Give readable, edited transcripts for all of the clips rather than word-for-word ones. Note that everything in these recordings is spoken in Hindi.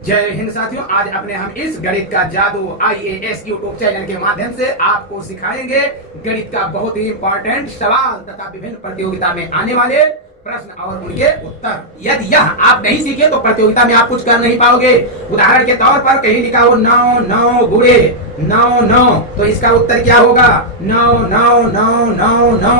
जय हिंद साथियों, आज अपने हम इस गणित का जादू IAS यूट्यूब चैनल के माध्यम से आपको सिखाएंगे गणित का बहुत ही इंपॉर्टेंट सवाल तथा विभिन्न प्रतियोगिता में आने वाले प्रश्न और उनके उत्तर। यदि यह आप नहीं सीखे तो प्रतियोगिता में आप कुछ कर नहीं पाओगे। उदाहरण के तौर पर कहीं लिखा हो 9 9 गुणे 9 9, तो इसका उत्तर क्या होगा? 9 9 9 9 9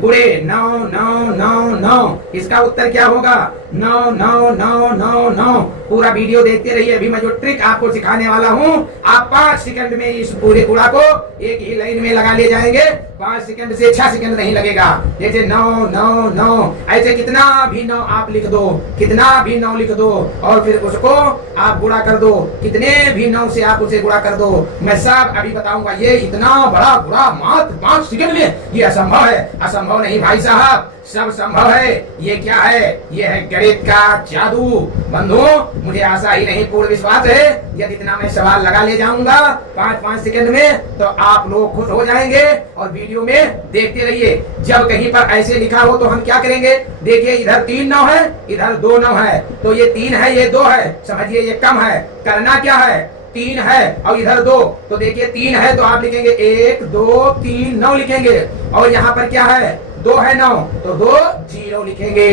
गुणे 9 9 9 9, इसका उत्तर क्या होगा? 9 9 9 9 9। पूरा वीडियो देखते रहिए। अभी मैं जो ट्रिक आपको सिखाने वाला हूँ, आप 5 सेकंड में इस पूरे गुणा को एक ही लाइन में लगा ले जाएंगे। 5 सेकंड से 6 सेकंड नहीं लगेगा। जैसे 9 9 9, ऐसे कितना भी 9 आप लिख दो, कितना भी 9 लिख दो और फिर उसको आप गुणा कर दो। कितने भी 9 से आप उसे गुणा कर दो, मैं सब अभी बताऊंगा। ये इतना बड़ा गुणा मात्र 5 सेकंड में, ये असंभव है। असंभव नहीं भाई साहब, सब संभव है। ये क्या है? ये है गणित का जादू। बंधुओं, मुझे आशा ही नहीं पूर्ण विश्वास है, यदि इतना मैं सवाल लगा ले जाऊंगा 5-5 सेकंड में, तो आप लोग खुश हो जाएंगे। और वीडियो में देखते रहिए। जब कहीं पर ऐसे लिखा हो तो हम क्या करेंगे? देखिए, इधर 3 9 है, इधर 2 9 है, तो ये 3 है, ये 2 है, समझिए ये कम है। करना क्या है? 3 है और इधर 2, तो देखिए 3 है तो आप लिखेंगे 1 2 3 9 लिखेंगे। और यहाँ पर क्या है? 2 है 9, तो 2 0 लिखेंगे।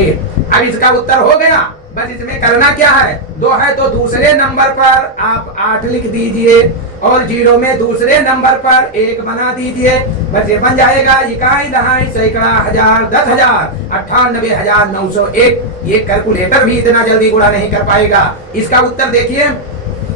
अब इसका उत्तर हो गया। बस इसमें करना क्या है? 2 है तो दूसरे नंबर पर आप 8 लिख दीजिए और 0 में दूसरे नंबर पर 1 बना दीजिए। बस ये बन जाएगा इकाई, दहाई, सैकड़ा, हजार, 10,000, 98,901। ये कैलकुलेटर भी इतना जल्दी गुणा नहीं कर पाएगा। इसका उत्तर देखिए,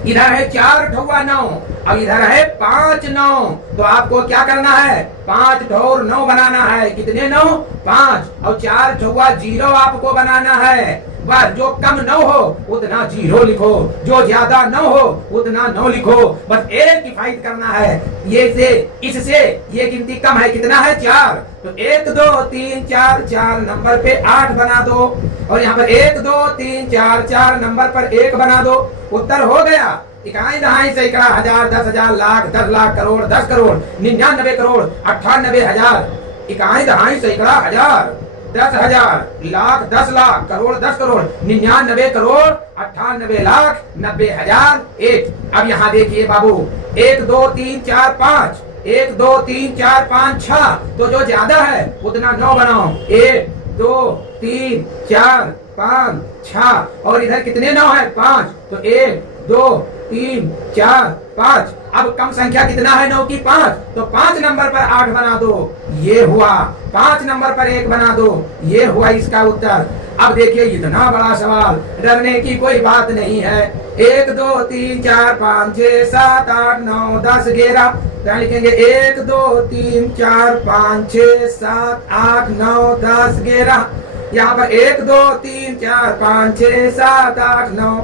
इधर है 4 ठौवा 9 और इधर है 5 9, तो आपको क्या करना है? 5 ठौर 9 बनाना है। कितने 9? 5। और 4 ठौवा 0 आपको बनाना है। बस जो कम 9 हो उतना 0 लिखो, जो ज्यादा 9 हो उतना 9 लिखो। बस एक किफायत करना है। ये से इससे ये गिनती कम है, कितना है? 4, तो 1 2 3 4 4 नंबर पे 8 बना दो और यहाँ पर 1 2 3 4 4 नंबर पर 1 बना दो। उत्तर हो गया। इकाई, दहाई, सैकड़ा, हजार, 10,000, लाख, 10 लाख, करोड़, 10 करोड़, 99 करोड़, 98,000। इकाई, दहाई, सैकड़ा, हजार, 10,000, लाख, 10 लाख, करोड़, 10 करोड़, 99 करोड़, 98 लाख, 90,000, 1। अब यहाँ देखिए बाबू, 1 2 3 4 5, 1 2 3 4 5 6, तो जो ज्यादा है उतना 9 बनाओ। 1 2 3 4 5 6 और इधर कितने 9 है? 5, तो 1 2 3 4 5। अब कम संख्या कितना है? 9 की 5, तो 5 नंबर पर 8 बना दो, ये हुआ। 5 नंबर पर 1 बना दो, ये हुआ इसका उत्तर। अब देखिए, इतना बड़ा सवाल, डरने की कोई बात नहीं है। 1 2 3 4 5 6 7 8 9 10 11, क्या लिखेंगे? 1 2 3 4 5 6 7 8 9 10 11। यहाँ पर 1 2 3 4 5 6 7 8 9,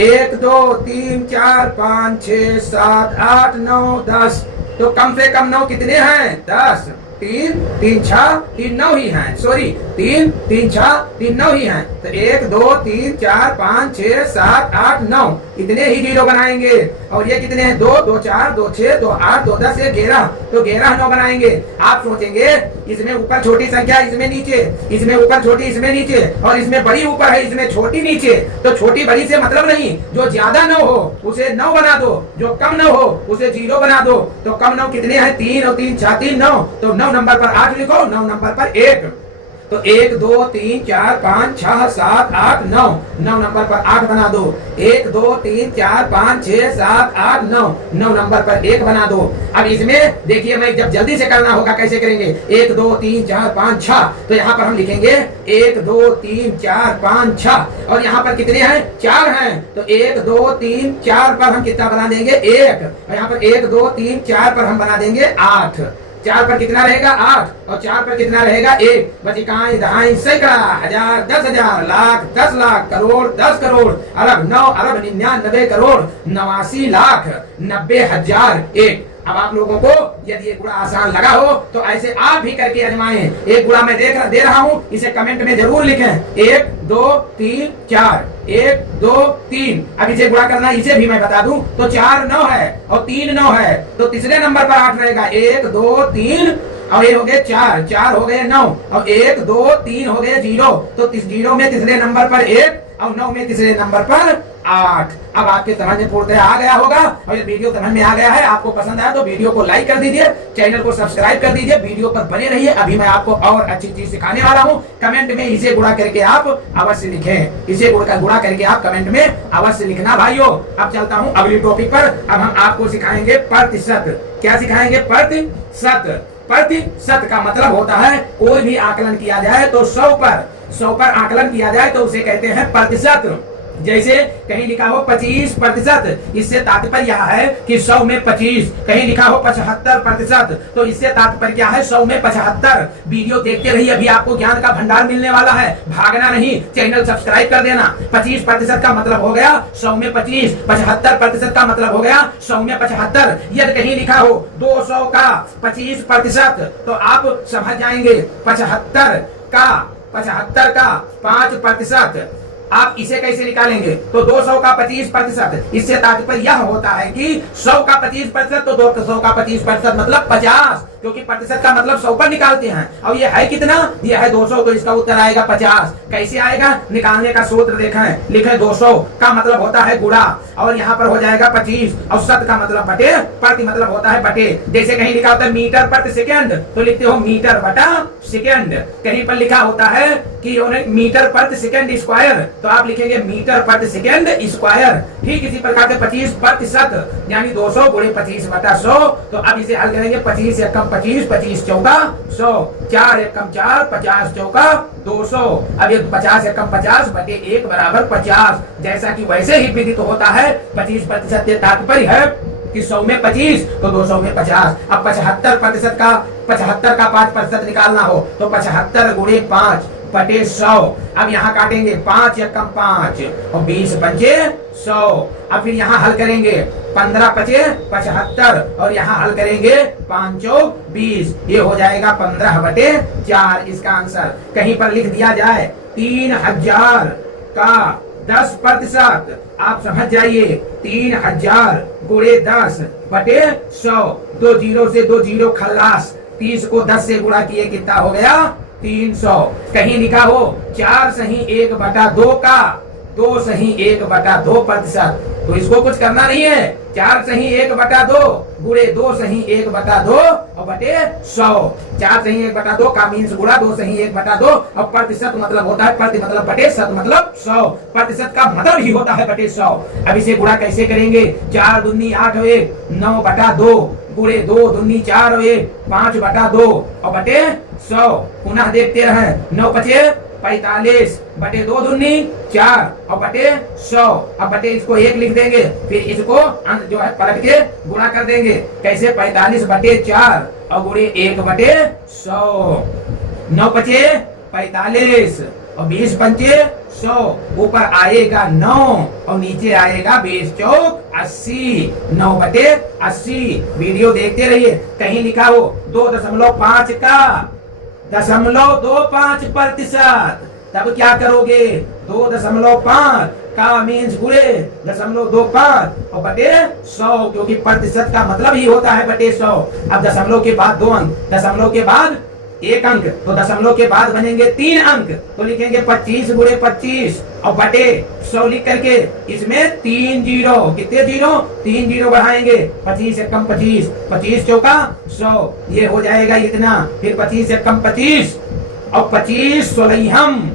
1 2 3 4 5 6 7 8 9 10, तो कम से कम 9 कितने हैं? 10। 3 3 6 3 9 ही हैं, सॉरी 3 3 6 3 9 ही हैं। तो 1 2 3 4 5 6 7 8 9, इतने ही 0 बनाएंगे। और ये कितने हैं? 2 2 4 2 6 2 8 2 10 1 11, तो 11 9 बनाएंगे। आप सोचेंगे इसमें ऊपर छोटी संख्या, इसमें नीचे, इसमें ऊपर छोटी, इसमें नीचे, और इसमें बड़ी ऊपर है, इसमें छोटी नीचे। तो छोटी बड़ी से मतलब नहीं, जो ज्यादा 9 हो उसे 9 बना दो, जो कम 9 हो उसे 0 बना दो। तो कम 9 कितने हैं? 3 और 3 6 3 9, तो 9 नंबर पर 8 लिखो, 9 नंबर पर 1, तो 1 2 3 4 5 6 7 8 9, 9 नंबर पर 8 बना दो। 1 2 3 4 5 6 7 8 9, 9 नंबर पर 1 बना दो। अब इसमें देखिए, मैं जब जल्दी से करना होगा कैसे करेंगे? 1 2 3 4 5 6, तो यहाँ पर हम लिखेंगे 1 2 3 4 5 6, और यहाँ पर कितने हैं? 4 हैं, तो 1 2 3 4 पर हम कितना बना देंगे? 1, और यहाँ पर 1 2 3 4 पर हम बना देंगे 8। 4 पर कितना रहेगा? 8, और 4 पर कितना रहेगा? 1। बस इकाई, दहाई, सैकड़ा, हजार, 10,000, लाख, 10 लाख, करोड़, 10 करोड़, अरब, 9 अरब 99 करोड़, 89 लाख, 90,000, 1। अब आप लोगों को यदि ये गुणा आसान लगा हो तो ऐसे आप भी करके आजमाएं। एक गुणा मैं दे रहा हूं, इसे कमेंट में जरूर लिखें। 1 2 3 4, 1 2 3। अब इसे गुणा करना, इसे भी मैं बता दूं, तो 4 9 है और 3 9 है, तो तीसरे नंबर पर 8 रहेगा। 1 2 3 और ये हो गए 4, 4 हो गए 9, और 1 2 3 हो गए 0, तो 0 में तीसरे नंबर पर 1 और 9 में तीसरे नंबर पर 8। अब आपके समझ में पूर्णतः आ गया होगा। और ये वीडियो समझ में आ गया है, आपको पसंद आया तो वीडियो को लाइक कर दीजिए, चैनल को सब्सक्राइब कर दीजिए, वीडियो पर बने रहिए। अभी मैं आपको और अच्छी चीज सिखाने वाला हूँ। कमेंट में इसे गुणा करके आप अवश्य लिखें, इसे गुणा करके आप कमेंट में अवश्य लिखना भाइयों। अब चलता हूँ अगली टॉपिक पर। अब हम आपको सिखाएंगे प्रतिशत। क्या सिखाएंगे? प्रतिशत। प्रतिशत का मतलब होता है कोई भी आकलन किया जाए तो 100 पर आकलन किया जाए तो उसे कहते हैं प्रतिशत। जैसे कहीं लिखा हो 25%, इससे तात्पर्य यह है कि 100 में 25। कहीं लिखा हो 75%, तो इससे तात्पर्य क्या है? 100 में 75। वीडियो देखते रहिए, अभी आपको ज्ञान का भंडार मिलने वाला है, भागना नहीं, चैनल सब्सक्राइब कर देना। 25% का मतलब हो गया 100 में 25, 75% का मतलब हो गया 100 में 75। यदि कहीं लिखा हो 200 का 25%, तो आप समझ जाएंगे 75 का 5%। आप इसे कैसे निकालेंगे? तो 200 का 25%, इससे तात्पर्य यह होता है कि 100 का 25%, तो 200 का 25% मतलब 50, क्योंकि प्रतिशत का मतलब 100 पर निकालते हैं। और ये है कितना? ये है 200, तो इसका उत्तर आएगा 50। कैसे आएगा? निकालने का सूत्र देखें, लिखे 200 का मतलब होता है गुणा, और यहाँ पर हो जाएगा 25, और शत का मतलब बटे, प्रति मतलब होता है बटे। जैसे कहीं लिखा होता है मीटर प्रति सेकेंड, तो लिखते हो मीटर बटा सेकेंड। कहीं पर लिखा होता है कि मीटर प्रति सेकेंड स्क्वायर, तो आप लिखेंगे मीटर प्रति सेकेंड स्क्वायर। ठीक इसी प्रकार से 25% यानी 200 गुणे 25 बटा 100। तो अब इसे हल करेंगे, 25 एकम 25, 25 चौका 100, 4 एकम 4, 50 चौका 200। अब ये 50 एकम 50 बटे 1 बराबर 50। जैसा कि वैसे ही विदित होता है 25% तात्पर्य है कि 100 में 25, तो 200 में 50। अब 75% का 5% निकालना हो तो 75 गुणे 5 बटे 100। अब यहाँ काटेंगे 5 एकम 5 और 20 पंचे 100। अब फिर यहाँ हल करेंगे 15 पचे 75 और यहाँ हल करेंगे 5 चौक 20। ये हो जाएगा 15 बटे 4 इसका आंसर। कहीं पर लिख दिया जाए 3000 का 10%, आप समझ जाइए 3000 गुणे 10 बटे 100। 2 जीरो से 2 जीरो खल्लास, 30 को 10 से गुणा किए कितना हो गया? 300। कहीं लिखा हो 4 सही 1 बटा 2 का 2 सही 1 बटा 2%, तो इसको कुछ करना नहीं है। 4 सही 1 बटा 2 गुणे 2 सही 1 बटा 2 और बटे 100। 4 सही 1 बटा 2 का मीन्स गुणा 2 सही 1 बटा 2, और प्रतिशत मतलब होता है प्रति मतलब बटे, शत मतलब 100। प्रतिशत का मतलब ही होता है बटे 100। अब इसे गुणा कैसे करेंगे? 4 दूनी 8 और 1 9 बटा 2 गुणे 2 दूनी 4 और 1 5 बटा 2 और बटे 100। पुनः देखते रहे, 9 पचे 45 बटे 2 दूनी 4 और बटे 100। अब बटे इसको 1 लिख देंगे, फिर इसको अंत जो है पलट के गुणा कर देंगे। कैसे? 45 बटे 4 और गुणे 1 बटे 100। 9 पचे 45 और 20 पंचे 100। ऊपर आएगा 9 और नीचे आएगा 20 चौक 80। 9 बटे 80। वीडियो देखते रहिए। कहीं लिखा हो 2.5 का 0.25%, तब क्या करोगे? 2.5 का मीन्स गुणे 0.25 और बटे 100, क्योंकि प्रतिशत का मतलब ही होता है बटे 100। अब दशमलव के बाद 2 अंक, दशमलव के बाद 1 अंक, तो दशमलव के बाद बनेंगे 3 अंक, तो लिखेंगे 25 गुणे 25 और बटे 100 लिख करके इसमें 3 जीरो, कितने जीरो? 3 जीरो बढ़ाएंगे। 25 एकम 25, 25 चौका 100, ये हो जाएगा इतना। फिर 25 एकम 25 और 25 सोलहम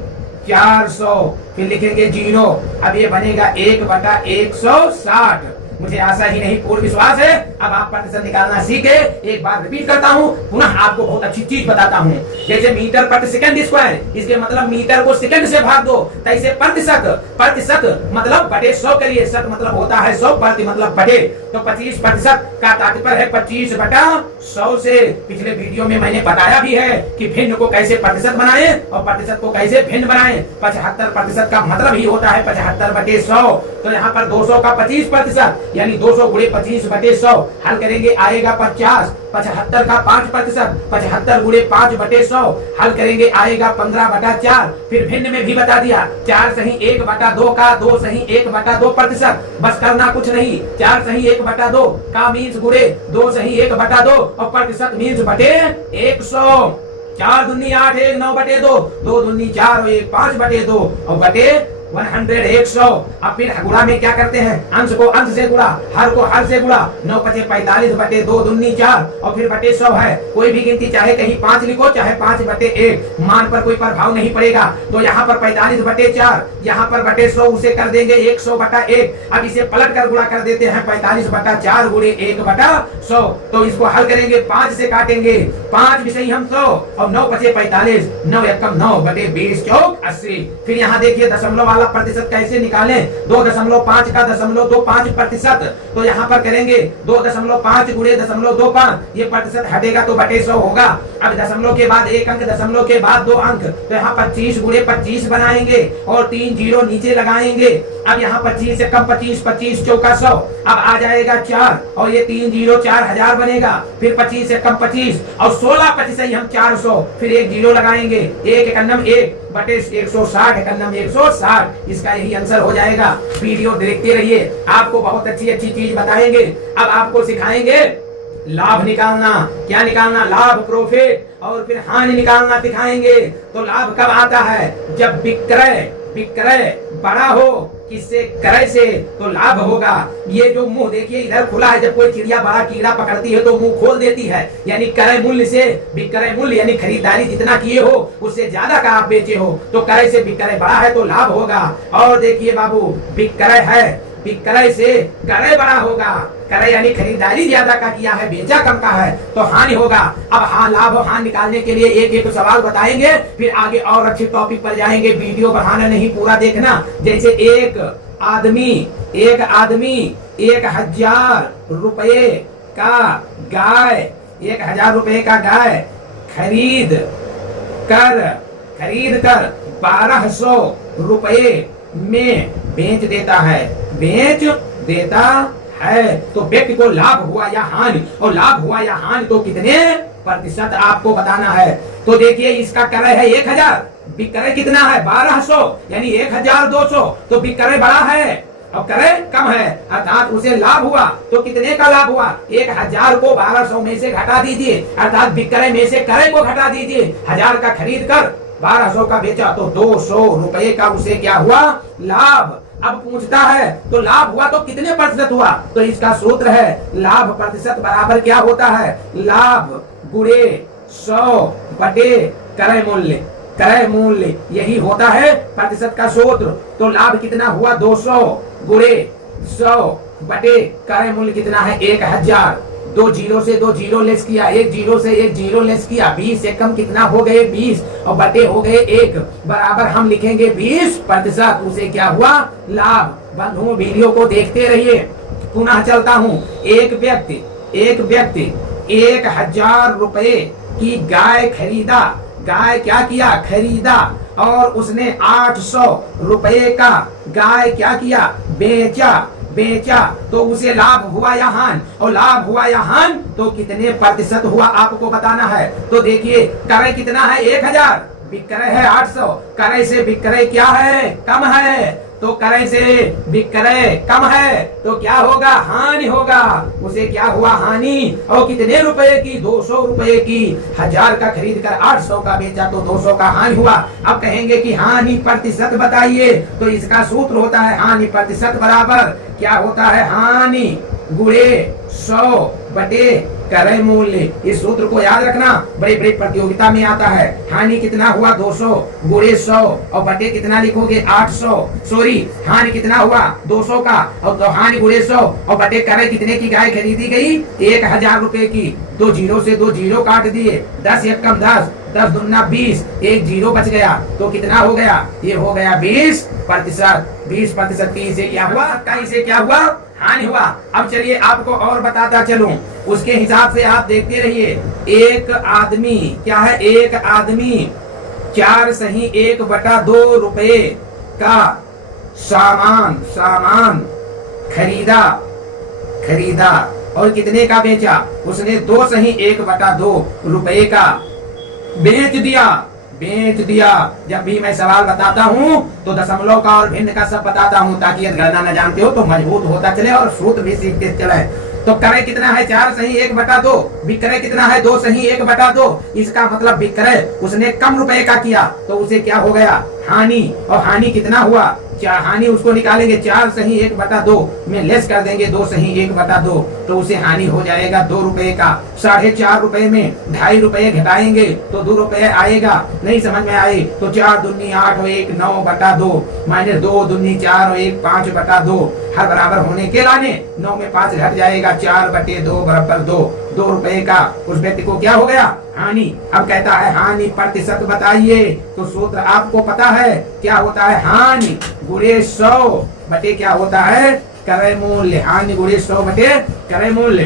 400, फिर लिखेंगे जीरो। अब ये बनेगा 1 बटा 160। मुझे आशा ही नहीं पूर्ण विश्वास है अब आप प्रतिशत निकालना सीखे। एक बार रिपीट करता हूँ, पुनः आपको बहुत अच्छी चीज बताता हूँ। जैसे मीटर प्रति सेकंड स्क्वायर, इसके मतलब मीटर को सेकंड से भाग दो, तैसे प्रतिशत मतलब बटे 100 करिए। शत मतलब होता है 100, प्रति मतलब बटे। तो 25% का तात्पर्य है 25 बटा 100 से। पिछले वीडियो में मैंने बताया भी है कि भिन्न को कैसे प्रतिशत बनाए और प्रतिशत को कैसे भिन्न बनाए। 75% का मतलब ही होता है 75 बटे 100। तो यहाँ पर 200 का 25% यानी 200 गुणे 25 बटे 100 हल करेंगे, आएगा 50। 75 का 5%, 75 गुणे 5 बटे 100 हल करेंगे, आएगा 15 बटा 4। फिर भिन्न में भी बता दिया, 4 सही 1 बटा 2 का 2 सही 1 बटा 2%। बस करना कुछ नहीं, 4 सही 1 बटा 2 का मीन्स गुणे 2 सही 1 बटा 2 और प्रतिशत मीन्स बटे 100। 4 दूनी 8, 1 9 बटे 2, 2 दूनी 4 और 1 5 बटे 2 और बटे 100 100। अब फिर गुणा में क्या करते हैं, अंश को अंश से गुणा, हर को हर से गुणा। 9 पचे 45 बटे 2 दूनी 4 और फिर बटे 100 है। कोई भी गिनती चाहे कहीं 5 लिखो चाहे 5 बटे 1, मान पर कोई प्रभाव नहीं पड़ेगा। तो यहाँ पर 45 बटे 4, यहाँ पर बटे 100, उसे कर देंगे 100 बटा 1। अब इसे पलट कर गुणा कर देते हैं, 45 बटा 4 गुणे 1 बटा 100। तो इसको हल करेंगे, 5 से काटेंगे, 5 भी सही हम 100 और 9 पचे 45, 9 एकम 9 बटे 20 चौक 80। फिर यहाँ देखिए दशमलव वाला प्रतिशत कैसे निकालें, 2.5 का 0.25%। तो यहाँ पर करेंगे 2.5 गुणे 0.25, ये प्रतिशत हटेगा तो बटे 100 होगा। अब दशमलव के बाद एक अंक, दशमलव के बाद 2 अंक, तो यहाँ 25 गुणे 25 बनाएंगे और 3 जीरो नीचे लगाएंगे। अब यहाँ 25 से कम 25, 25 चौका 100। अब आ जाएगा 4 और ये 3 जीरो 4000 बनेगा। फिर 25 से कम 25 और 16 25 से हम 400, फिर एक जीरो लगाएंगे, 1 एकन्नम 1 बटे 160 एकन्नम 160। इसका यही आंसर हो जाएगा। वीडियो देखते रहिए, आपको बहुत अच्छी अच्छी चीज बताएंगे। अब आपको सिखाएंगे लाभ निकालना। क्या निकालना, लाभ प्रॉफिट, और फिर हानि निकालना सिखाएंगे। तो लाभ कब आता है, जब विक्रय बड़ा हो, किससे, क्रय से, तो लाभ होगा। ये जो मुंह देखिए इधर खुला है, जब कोई चिड़िया बड़ा कीड़ा पकड़ती है तो मुंह खोल देती है, यानी क्रय मूल्य से विक्रय मूल्य, यानी खरीदारी जितना किए हो उससे ज्यादा का आप बेचे हो, तो क्रय से विक्रय बड़ा है तो लाभ होगा। और देखिए बाबू, विक्रय है, विक्रय से क्रय बड़ा होगा, क्रय यानी खरीदारी ज्यादा का किया है, बेचा कम का है, तो हानि होगा। अब हाँ, लाभ और हानि निकालने के लिए एक एक सवाल बताएंगे, फिर आगे और अच्छे टॉपिक पर जाएंगे। वीडियो बढ़ाना नहीं, पूरा देखना। जैसे एक आदमी 1000 रुपये का गाय, 1000 रुपये का गाय खरीद कर 1200 रुपये में बेच देता है, तो व्यक्ति को लाभ हुआ या हानि, और लाभ हुआ या हानि तो कितने प्रतिशत आपको बताना है। तो देखिए इसका क्रय है 1000, विक्रय कितना है 1200, यानी 1200, तो विक्रय बड़ा है और क्रय कम है, अर्थात उसे लाभ हुआ। तो कितने का लाभ हुआ, 1000 को 1200 में से घटा दीजिए, अर्थात विक्रय में से क्रय को घटा दीजिए। 1000 का खरीद कर 1200 का बेचा तो 200 रुपए का उसे क्या हुआ, लाभ। अब पूछता है तो लाभ हुआ तो कितने प्रतिशत हुआ, तो इसका सूत्र है लाभ प्रतिशत बराबर क्या होता है, लाभ गुणे 100 बटे क्रय मूल्य, यही होता है प्रतिशत का सूत्र। तो लाभ कितना हुआ, 200 गुणे 100 बटे क्रय मूल्य कितना है 1000। 2 जीरो से 2 जीरो लेस किया, 1 जीरो से 1 जीरो लेस किया, 20 से कम कितना हो गए 20 और बटे हो गए 1, बराबर हम लिखेंगे 20%, उसे क्या हुआ, लाभ। बंधुओं वीडियो को देखते रहिए, पुनः चलता हूँ। एक व्यक्ति 1000 रुपए की गाय खरीदा, गाय क्या किया, खरीदा, और उसने 800 रुपए का गाय क्या किया, बेचा, तो उसे लाभ हुआ या हानि, और लाभ हुआ या हानि तो कितने प्रतिशत हुआ आपको बताना है। तो देखिए क्रय कितना है 1000, विक्रय है 800, क्रय से विक्रय क्या है, कम है, तो क्रय से विक्रय कम है तो क्या होगा, हानि होगा, उसे क्या हुआ, हानि। और कितने रुपए की, 200 रुपए की, 1000 का खरीद कर 800 का बेचा तो 200 का हानि हुआ। अब कहेंगे कि हानि प्रतिशत बताइए, तो इसका सूत्र होता है हानि प्रतिशत बराबर क्या होता है, हानि गुणे 100 बटे क्रय मूल्य। इस सूत्र को याद रखना, बड़े बड़े प्रतियोगिता में आता है। हानि कितना हुआ, 200 गुणे 100 और बटे कितना लिखोगे 800, सॉरी हानि कितना हुआ 200 का, और तो हानि गुणे 100 और बटे क्रय कितने की गाय खरीदी गई 1000 रुपए की। 2 जीरो से 2 जीरो काट दिए, 10 एक कम 10, 10 दूना 20, 1 जीरो बच गया, तो कितना हो गया, ये हो गया 20%। 20% की इसे क्या हुआ, कहीं से क्या हुआ, हानि हुआ। अब चलिए आपको और बताता चलूं, उसके हिसाब से आप देखते रहिए। एक आदमी क्या है, एक आदमी 4 सही 1/2 रुपए का सामान खरीदा और कितने का बेचा, उसने 2 सही 1/2 रुपए का बेच दिया। जब भी मैं सवाल बताता हूँ तो दशमलव का और भिन्न का सब बताता हूँ, ताकि यदि गणना न जानते हो तो मजबूत होता चले और सूत्र भी सीखते चले। तो क्रय कितना है 4 सही 1/2, विक्रय कितना है 2 सही 1/2। इसका मतलब विक्रय उसने कम रुपए का किया तो उसे क्या हो गया, हानि। और हानि कितना हुआ हानि उसको निकालेंगे 4 सही 1/2 में लेस कर देंगे 2 सही 1/2, तो उसे हानि हो जाएगा 2 रुपए का। 4.5 रुपए में 2.5 रुपए घटाएंगे तो 2 रुपए आएगा। नहीं समझ में आए तो 4 दूनी 8 और 1 9/2 माइनस 2 दूनी 4 और 1 5/2, हर बराबर होने के लाने 9 में 5 घट जाएगा 4/2 बराबर 2 रुपए का उस व्यक्ति को क्या हो गया हानि। अब कहता है हानि प्रतिशत बताइए, तो सूत्र आपको पता है क्या होता है, हानि गुणे 100 बटे क्या होता है क्रय मूल्य। हानि गुणे 100 बटे क्रय मूल्य।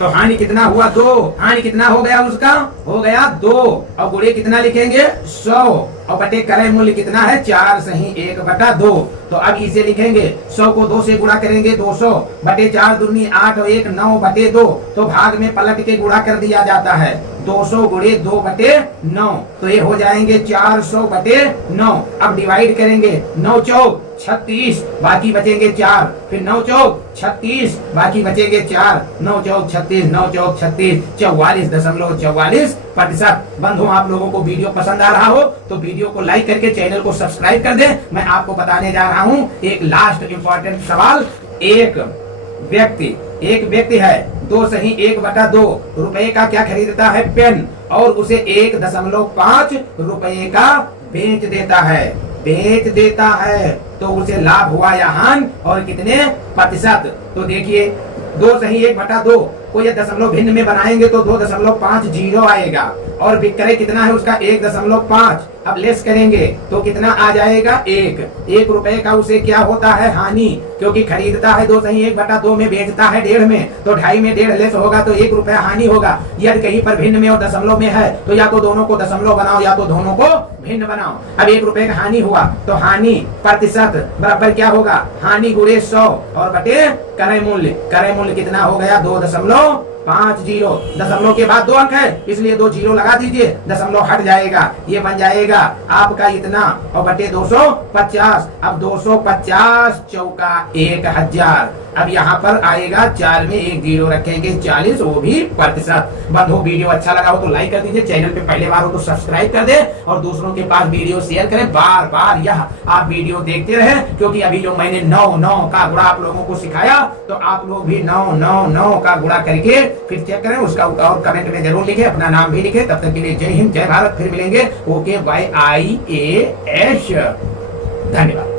तो हानि कितना हुआ 2, हानि कितना हो गया उसका हो गया 2 और गुणे कितना लिखेंगे 100 और बटे क्रय मूल्य कितना है 4 सही 1/2। तो अब इसे लिखेंगे 100 को 2 से गुणा करेंगे 200 बटे 4 दूनी 8 और 1 9/2, तो भाग में पलट के गुणा कर दिया जाता है 200 गुणे 2/9, तो ये हो जाएंगे 400/9। अब डिवाइड करेंगे 9 चौक 36 बाकी बचेंगे 4, फिर 9 चौक 36 बाकी बचेंगे 4, 9 चौक 36 9 चौक 36 44.44%। बंधु आप लोगों को वीडियो पसंद आ रहा हो तो वीडियो को लाइक करके चैनल को सब्सक्राइब कर दें। मैं आपको बताने जा रहा हूं एक लास्ट इंपॉर्टेंट सवाल। एक व्यक्ति है 2 सही 1/2 रुपए का क्या खरीदता है पेन, और उसे 1.5 रुपए का बेच देता है तो उसे लाभ हुआ या हानि और कितने प्रतिशत। तो देखिए 2 सही 1/2 को ये दशमलव भिन्न में बनाएंगे तो 2.50 आएगा और विक्रय कितना है उसका 1.5। अब लेस करेंगे तो कितना आ जाएगा 1 रुपए का उसे क्या होता है हानि, क्योंकि खरीदता है 2 सही 1/2 में बेचता है 1.5 में, तो 2.5 में 1.5 लेस होगा तो 1 रुपया हानि होगा। यदि कहीं पर भिन्न में और दशमलव में है तो या तो दोनों को दशमलव बनाओ या तो दोनों को भिन्न बनाओ। अब 1 रुपए का हानि हुआ तो हानि प्रतिशत बराबर क्या होगा हानि गुणे 100 और बटे क्रय मूल्य कितना हो गया 2.50। दशमलव के बाद 2 अंक है इसलिए 2 जीरो लगा दीजिए, दशमलव हट जाएगा, ये बन जाएगा आपका इतना और बटे 250। अब 250 चौका 1000। अब यहाँ पर आएगा 4 में 1 जीरो रखेंगे 40, वो भी प्रतिशत। बंधु वीडियो अच्छा लगा हो तो लाइक कर दीजिए, चैनल पे पहले बार हो तो सब्सक्राइब कर दे और दूसरों के पास वीडियो शेयर करें। बार बार यह आप वीडियो देखते रहे, क्योंकि अभी जो मैंने 9 का गुणा आप लोगों को सिखाया तो आप लोग भी 9 का गुणा करके फिर चेक करें उसका और कमेंट में जरूर लिखे, अपना नाम भी लिखे। तब तक के लिए जय हिंद जय भारत, फिर मिलेंगे। Okay bye IAS। धन्यवाद।